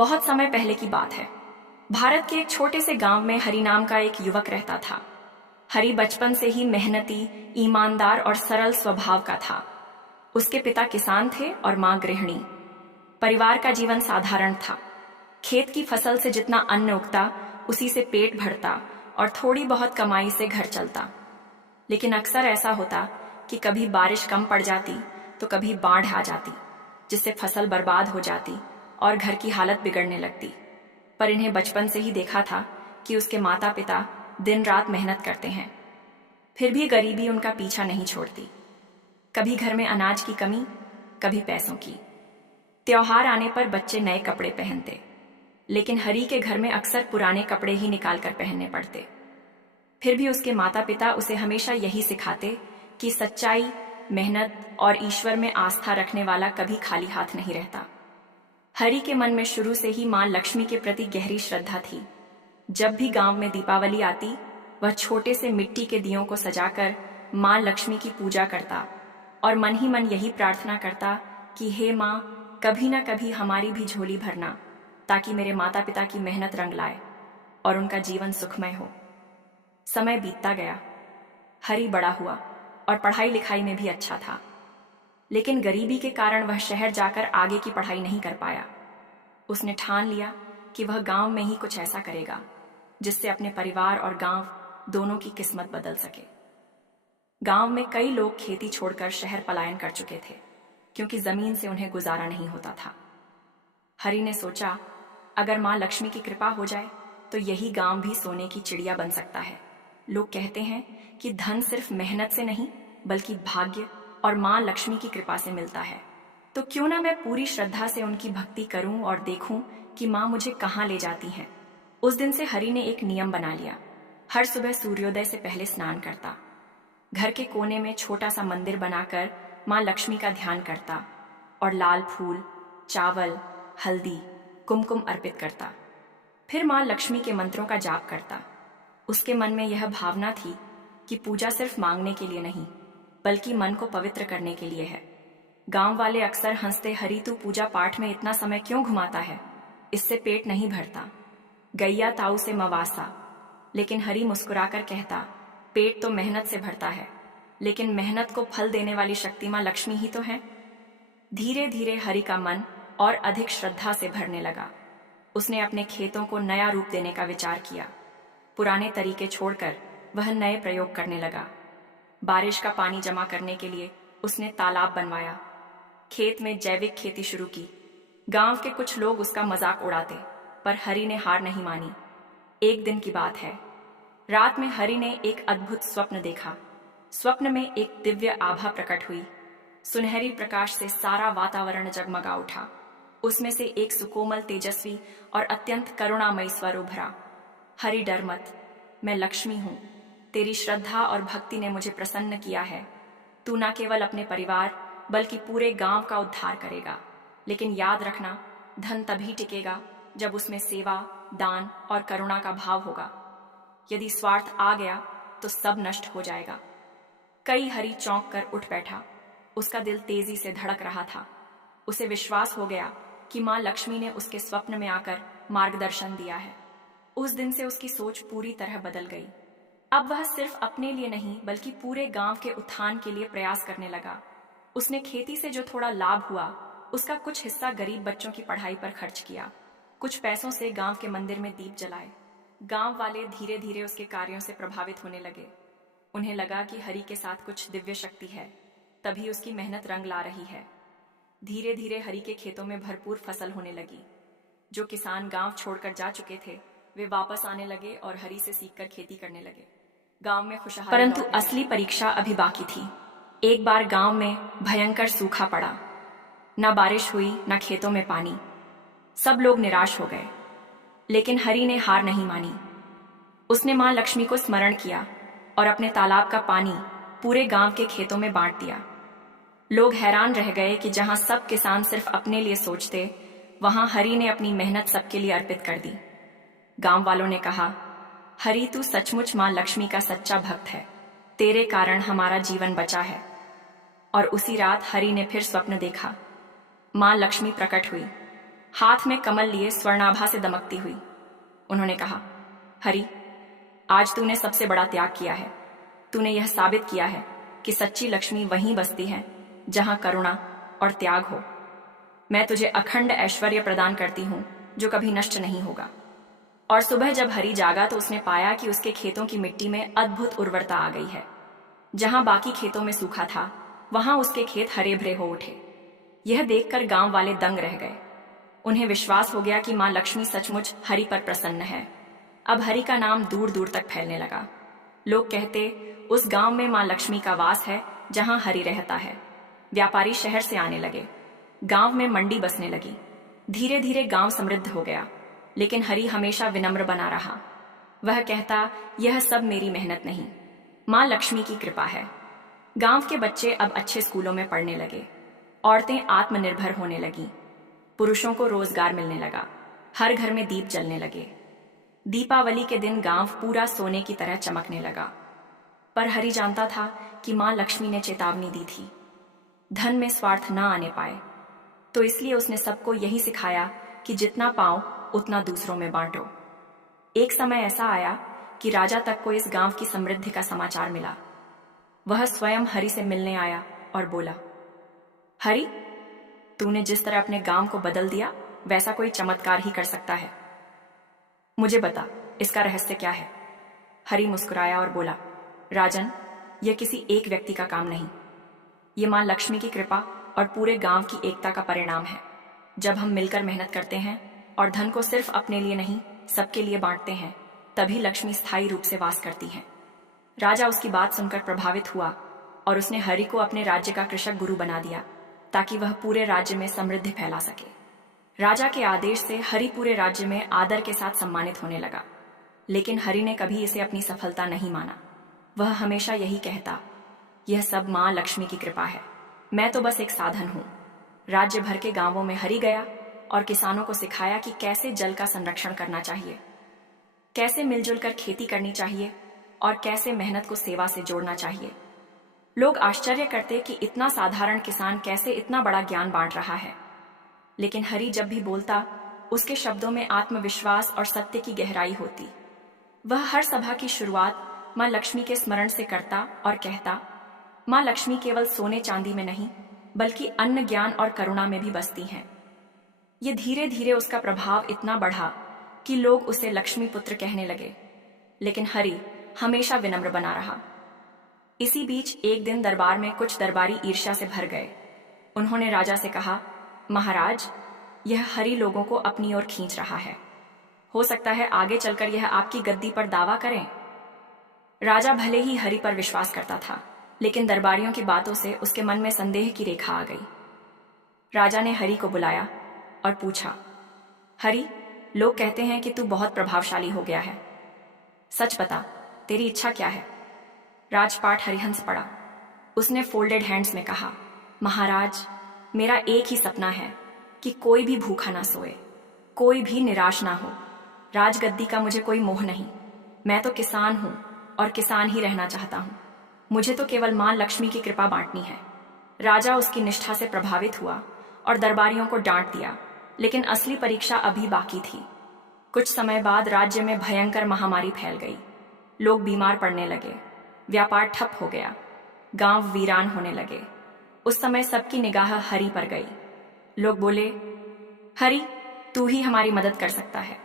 बहुत समय पहले की बात है। भारत के एक छोटे से गांव में हरि नाम का एक युवक रहता था। हरि बचपन से ही मेहनती, ईमानदार और सरल स्वभाव का था। उसके पिता किसान थे और मां गृहिणी। परिवार का जीवन साधारण था। खेत की फसल से जितना अन्न उगता, उसी से पेट भरता और थोड़ी बहुत कमाई से घर चलता। लेकिन अक्सर ऐसा होता कि कभी बारिश कम पड़ जाती तो कभी बाढ़ आ जाती, जिससे फसल बर्बाद हो जाती और घर की हालत बिगड़ने लगती। पर इन्हें बचपन से ही देखा था कि उसके माता पिता दिन रात मेहनत करते हैं, फिर भी गरीबी उनका पीछा नहीं छोड़ती। कभी घर में अनाज की कमी, कभी पैसों की। त्योहार आने पर बच्चे नए कपड़े पहनते, लेकिन हरि के घर में अक्सर पुराने कपड़े ही निकाल कर पहनने पड़ते। फिर भी उसके माता पिता उसे हमेशा यही सिखाते कि सच्चाई, मेहनत और ईश्वर में आस्था रखने वाला कभी खाली हाथ नहीं रहता। हरि के मन में शुरू से ही मां लक्ष्मी के प्रति गहरी श्रद्धा थी। जब भी गांव में दीपावली आती, वह छोटे से मिट्टी के दियों को सजाकर मां लक्ष्मी की पूजा करता और मन ही मन यही प्रार्थना करता कि हे मां, कभी ना कभी हमारी भी झोली भरना, ताकि मेरे माता पिता की मेहनत रंग लाए और उनका जीवन सुखमय हो। समय बीतता गया। हरि बड़ा हुआ और पढ़ाई लिखाई में भी अच्छा था, लेकिन गरीबी के कारण वह शहर जाकर आगे की पढ़ाई नहीं कर पाया। उसने ठान लिया कि वह गांव में ही कुछ ऐसा करेगा जिससे अपने परिवार और गांव दोनों की किस्मत बदल सके। गांव में कई लोग खेती छोड़कर शहर पलायन कर चुके थे, क्योंकि जमीन से उन्हें गुजारा नहीं होता था। हरि ने सोचा, अगर मां लक्ष्मी की कृपा हो जाए तो यही गांव भी सोने की चिड़िया बन सकता है। लोग कहते हैं कि धन सिर्फ मेहनत से नहीं, बल्कि भाग्य और मां लक्ष्मी की कृपा से मिलता है। तो क्यों ना मैं पूरी श्रद्धा से उनकी भक्ति करूं और देखूं कि मां मुझे कहां ले जाती हैं। उस दिन से हरि ने एक नियम बना लिया। हर सुबह सूर्योदय से पहले स्नान करता, घर के कोने में छोटा सा मंदिर बनाकर मां लक्ष्मी का ध्यान करता और लाल फूल, चावल, हल्दी, कुमकुम अर्पित करता। फिर मां लक्ष्मी के मंत्रों का जाप करता। उसके मन में यह भावना थी कि पूजा सिर्फ मांगने के लिए नहीं, बल्कि मन को पवित्र करने के लिए है। गांव वाले अक्सर हंसते, हरि तू पूजा पाठ में इतना समय क्यों घुमाता है, इससे पेट नहीं भरता। गैया ताऊ से मवासा। लेकिन हरि मुस्कुराकर कहता, पेट तो मेहनत से भरता है, लेकिन मेहनत को फल देने वाली शक्ति मां लक्ष्मी ही तो है। धीरे धीरे हरि का मन और अधिक श्रद्धा से भरने लगा। उसने अपने खेतों को नया रूप देने का विचार किया। पुराने तरीके छोड़कर वह नए प्रयोग करने लगा। बारिश का पानी जमा करने के लिए उसने तालाब बनवाया। खेत में जैविक खेती शुरू की। गांव के कुछ लोग उसका मजाक उड़ाते, पर हरि ने हार नहीं मानी। एक दिन की बात है, रात में हरि ने एक अद्भुत स्वप्न देखा। स्वप्न में एक दिव्य आभा प्रकट हुई। सुनहरी प्रकाश से सारा वातावरण जगमगा उठा। उसमें से एक सुकोमल, तेजस्वी और अत्यंत करुणामयी स्वर उभरा। हरि डर मत, मैं लक्ष्मी हूं। तेरी श्रद्धा और भक्ति ने मुझे प्रसन्न किया है। तू न केवल अपने परिवार बल्कि पूरे गांव का उद्धार करेगा। लेकिन याद रखना, धन तभी टिकेगा जब उसमें सेवा, दान और करुणा का भाव होगा। यदि स्वार्थ आ गया तो सब नष्ट हो जाएगा। कई हरि चौंक कर उठ बैठा। उसका दिल तेजी से धड़क रहा था। उसे विश्वास हो गया कि मां लक्ष्मी ने उसके स्वप्न में आकर मार्गदर्शन दिया है। उस दिन से उसकी सोच पूरी तरह बदल गई। अब वह सिर्फ अपने लिए नहीं, बल्कि पूरे गांव के उत्थान के लिए प्रयास करने लगा। उसने खेती से जो थोड़ा लाभ हुआ, उसका कुछ हिस्सा गरीब बच्चों की पढ़ाई पर खर्च किया। कुछ पैसों से गांव के मंदिर में दीप जलाए। गांव वाले धीरे धीरे उसके कार्यों से प्रभावित होने लगे। उन्हें लगा कि हरि के साथ कुछ दिव्य शक्ति है, तभी उसकी मेहनत रंग ला रही है। धीरे धीरे हरि के खेतों में भरपूर फसल होने लगी। जो किसान गांव छोड़कर जा चुके थे, वे वापस आने लगे और हरि से सीखकर खेती करने लगे। गांव में खुशहाली। परंतु असली परीक्षा अभी बाकी थी। एक बार गांव में भयंकर सूखा पड़ा। न बारिश हुई, न खेतों में पानी। सब लोग निराश हो गए, लेकिन हरि ने हार नहीं मानी। उसने मां लक्ष्मी को स्मरण किया और अपने तालाब का पानी पूरे गांव के खेतों में बांट दिया। लोग हैरान रह गए कि जहां सब किसान सिर्फ अपने लिए सोचते, वहां हरि ने अपनी मेहनत सबके लिए अर्पित कर दी। गांव वालों ने कहा, हरि तू सचमुच मां लक्ष्मी का सच्चा भक्त है। तेरे कारण हमारा जीवन बचा है। और उसी रात हरि ने फिर स्वप्न देखा। मां लक्ष्मी प्रकट हुई। हाथ में कमल लिए स्वर्णाभा से दमकती हुई। उन्होंने कहा, हरि, आज तूने सबसे बड़ा त्याग किया है। तूने यह साबित किया है कि सच्ची लक्ष्मी वहीं बसती है जहां करुणा और त्याग हो। मैं तुझे अखंड ऐश्वर्य प्रदान करती हूं जो कभी नष्ट नहीं होगा। और सुबह जब हरि जागा तो उसने पाया कि उसके खेतों की मिट्टी में अद्भुत उर्वरता आ गई है। जहां बाकी खेतों में सूखा था, वहां उसके खेत हरे भरे हो उठे। यह देखकर गांव वाले दंग रह गए। उन्हें विश्वास हो गया कि मां लक्ष्मी सचमुच हरि पर प्रसन्न है। अब हरि का नाम दूर दूर तक फैलने लगा। लोग कहते, उस गांव में मां लक्ष्मी का वास है जहां हरि रहता है। व्यापारी शहर से आने लगे। गांव में मंडी बसने लगी। धीरे धीरे गांव समृद्ध हो गया। लेकिन हरि हमेशा विनम्र बना रहा। वह कहता, यह सब मेरी मेहनत नहीं, मां लक्ष्मी की कृपा है। गांव के बच्चे अब अच्छे स्कूलों में पढ़ने लगे। औरतें आत्मनिर्भर होने लगीं। पुरुषों को रोजगार मिलने लगा। हर घर में दीप जलने लगे। दीपावली के दिन गांव पूरा सोने की तरह चमकने लगा। पर हरि जानता था कि मां लक्ष्मी ने चेतावनी दी थी, धन में स्वार्थ न आने पाए। तो इसलिए उसने सबको यही सिखाया कि जितना पाओ उतना दूसरों में बांटो। एक समय ऐसा आया कि राजा तक को इस गांव की समृद्धि का समाचार मिला। वह स्वयं हरि से मिलने आया और बोला, हरि, तूने जिस तरह अपने गांव को बदल दिया, वैसा कोई चमत्कार ही कर सकता है। मुझे बता, इसका रहस्य क्या है? हरि मुस्कुराया और बोला, राजन, यह किसी एक व्यक्ति का काम नहीं, ये मां लक्ष्मी की कृपा और पूरे गांव की एकता का परिणाम है। जब हम मिलकर मेहनत करते हैं और धन को सिर्फ अपने लिए नहीं, सबके लिए बांटते हैं, तभी लक्ष्मी स्थायी रूप से वास करती है। राजा उसकी बात सुनकर प्रभावित हुआ और उसने हरि को अपने राज्य का कृषक गुरु बना दिया ताकि वह पूरे राज्य में समृद्धि फैला सके। राजा के आदेश से हरि पूरे राज्य में आदर के साथ सम्मानित होने लगा। लेकिन हरि ने कभी इसे अपनी सफलता नहीं माना। वह हमेशा यही कहता, यह सब मां लक्ष्मी की कृपा है, मैं तो बस एक साधन हूं। राज्य भर के गांवों में हरि गया और किसानों को सिखाया कि कैसे जल का संरक्षण करना चाहिए, कैसे मिलजुल कर खेती करनी चाहिए और कैसे मेहनत को सेवा से जोड़ना चाहिए। लोग आश्चर्य करते कि इतना साधारण किसान कैसे इतना बड़ा ज्ञान बांट रहा है। लेकिन हरि जब भी बोलता, उसके शब्दों में आत्मविश्वास और सत्य की गहराई होती। वह हर सभा की शुरुआत मां लक्ष्मी के स्मरण से करता और कहता, मां लक्ष्मी केवल सोने चांदी में नहीं, बल्कि अन्न, ज्ञान और करुणा में भी बसती हैं। ये धीरे धीरे उसका प्रभाव इतना बढ़ा कि लोग उसे लक्ष्मी पुत्र कहने लगे। लेकिन हरि हमेशा विनम्र बना रहा। इसी बीच एक दिन दरबार में कुछ दरबारी ईर्ष्या से भर गए। उन्होंने राजा से कहा, महाराज, यह हरि लोगों को अपनी ओर खींच रहा है। हो सकता है आगे चलकर यह आपकी गद्दी पर दावा करें। राजा भले ही हरि पर विश्वास करता था, लेकिन दरबारियों की बातों से उसके मन में संदेह की रेखा आ गई। राजा ने हरि को बुलाया और पूछा, हरि, लोग कहते हैं कि तू बहुत प्रभावशाली हो गया है। सच बता, तेरी इच्छा क्या है? राजपाट हरिहंस पड़ा। उसने फोल्डेड हैंड्स में कहा, महाराज, मेरा एक ही सपना है कि कोई भी भूखा ना सोए, कोई भी निराश ना हो। राजगद्दी का मुझे कोई मोह नहीं। मैं तो किसान हूं और किसान ही रहना चाहता हूं। मुझे तो केवल मां लक्ष्मी की कृपा बांटनी है। राजा उसकी निष्ठा से प्रभावित हुआ और दरबारियों को डांट दिया, लेकिन असली परीक्षा अभी बाकी थी। कुछ समय बाद राज्य में भयंकर महामारी फैल गई। लोग बीमार पड़ने लगे। व्यापार ठप हो गया। गांव वीरान होने लगे। उस समय सबकी निगाह हरि पर गई। लोग बोले, हरि, तू ही हमारी मदद कर सकता है।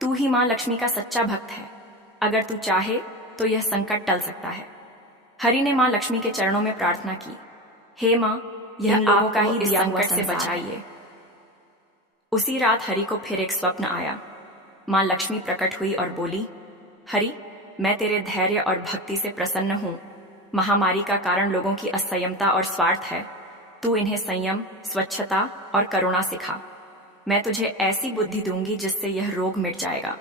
तू ही मां लक्ष्मी का सच्चा भक्त है। अगर तू चाहे तो यह संकट टल सकता है। हरि ने मां लक्ष्मी के चरणों में प्रार्थना की, हे मां, यह लोगों का ही दिया हुआ से बचाइए। उसी रात हरि को फिर एक स्वप्न आया। मां लक्ष्मी प्रकट हुई और बोली, हरि, मैं तेरे धैर्य और भक्ति से प्रसन्न हूं। महामारी का कारण लोगों की असंयमता और स्वार्थ है। तू इन्हें संयम, स्वच्छता और करुणा सिखा। मैं तुझे ऐसी बुद्धि दूंगी जिससे यह रोग मिट जाएगा।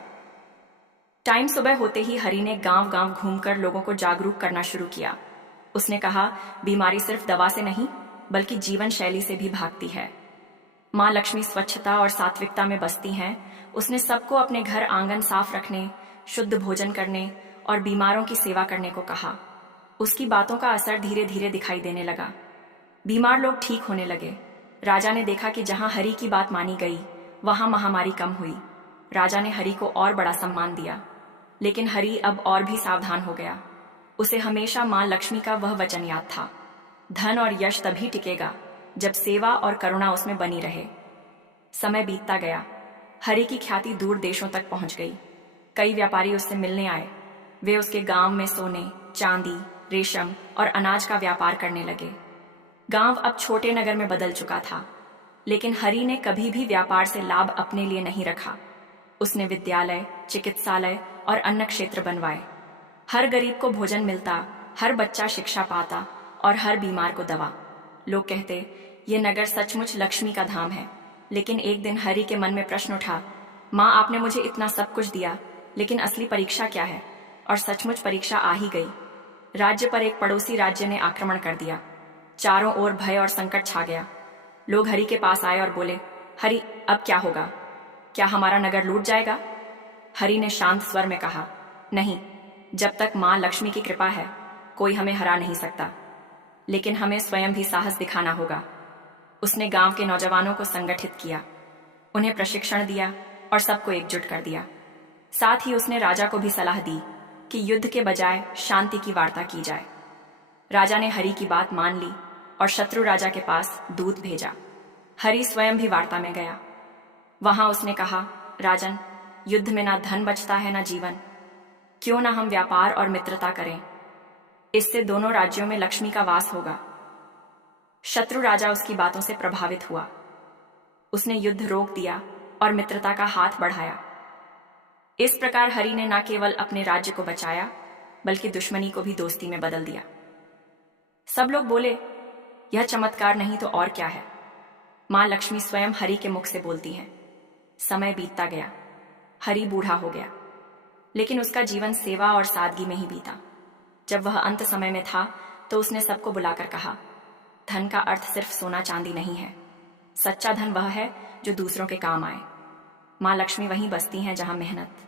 टाइम सुबह होते ही हरि ने गांव गांव घूमकर लोगों को जागरूक करना शुरू किया। उसने कहा, बीमारी सिर्फ दवा से नहीं, बल्कि जीवन शैली से भी भागती है। मां लक्ष्मी स्वच्छता और सात्विकता में बसती हैं। उसने सबको अपने घर आंगन साफ रखने, शुद्ध भोजन करने और बीमारों की सेवा करने को कहा। उसकी बातों का असर धीरे धीरे दिखाई देने लगा। बीमार लोग ठीक होने लगे। राजा ने देखा कि जहां हरि की बात मानी गई, वहां महामारी कम हुई। राजा ने हरि को और बड़ा सम्मान दिया, लेकिन हरि अब और भी सावधान हो गया। उसे हमेशा मां लक्ष्मी का वह वचन याद था, धन और यश तभी टिकेगा जब सेवा और करुणा उसमें बनी रहे। समय बीतता गया। हरि की ख्याति दूर देशों तक पहुंच गई। कई व्यापारी उससे मिलने आए। वे उसके गांव में सोने, चांदी, रेशम और अनाज का व्यापार करने लगे। गांव अब छोटे नगर में बदल चुका था, लेकिन हरि ने कभी भी व्यापार से लाभ अपने लिए नहीं रखा। उसने विद्यालय, चिकित्सालय और अन्न क्षेत्र बनवाए। हर गरीब को भोजन मिलता, हर बच्चा शिक्षा पाता और हर बीमार को दवा। लोग कहते, ये नगर सचमुच लक्ष्मी का धाम है। लेकिन एक दिन हरि के मन में प्रश्न उठा, माँ आपने मुझे इतना सब कुछ दिया, लेकिन असली परीक्षा क्या है? और सचमुच परीक्षा आ ही गई। राज्य पर एक पड़ोसी राज्य ने आक्रमण कर दिया। चारों ओर भय और संकट छा गया। लोग हरि के पास आए और बोले, हरि अब क्या होगा? क्या हमारा नगर लूट जाएगा? हरि ने शांत स्वर में कहा, नहीं, जब तक माँ लक्ष्मी की कृपा है कोई हमें हरा नहीं सकता, लेकिन हमें स्वयं भी साहस दिखाना होगा। उसने गांव के नौजवानों को संगठित किया, उन्हें प्रशिक्षण दिया और सबको एकजुट कर दिया। साथ ही उसने राजा को भी सलाह दी कि युद्ध के बजाय शांति की वार्ता की जाए। राजा ने हरि की बात मान ली और शत्रु राजा के पास दूत भेजा। हरि स्वयं भी वार्ता में गया। वहां उसने कहा, राजन, युद्ध में ना धन बचता है ना जीवन। क्यों ना हम व्यापार और मित्रता करें? इससे दोनों राज्यों में लक्ष्मी का वास होगा। शत्रु राजा उसकी बातों से प्रभावित हुआ। उसने युद्ध रोक दिया और मित्रता का हाथ बढ़ाया। इस प्रकार हरि ने न केवल अपने राज्य को बचाया, बल्कि दुश्मनी को भी दोस्ती में बदल दिया। सब लोग बोले, यह चमत्कार नहीं तो और क्या है? मां लक्ष्मी स्वयं हरि के मुख से बोलती हैं। समय बीतता गया। हरि बूढ़ा हो गया, लेकिन उसका जीवन सेवा और सादगी में ही बीता। जब वह अंत समय में था तो उसने सबको बुलाकर कहा, धन का अर्थ सिर्फ सोना चांदी नहीं है। सच्चा धन वह है जो दूसरों के काम आए। मां लक्ष्मी वहीं बसती हैं जहां मेहनत,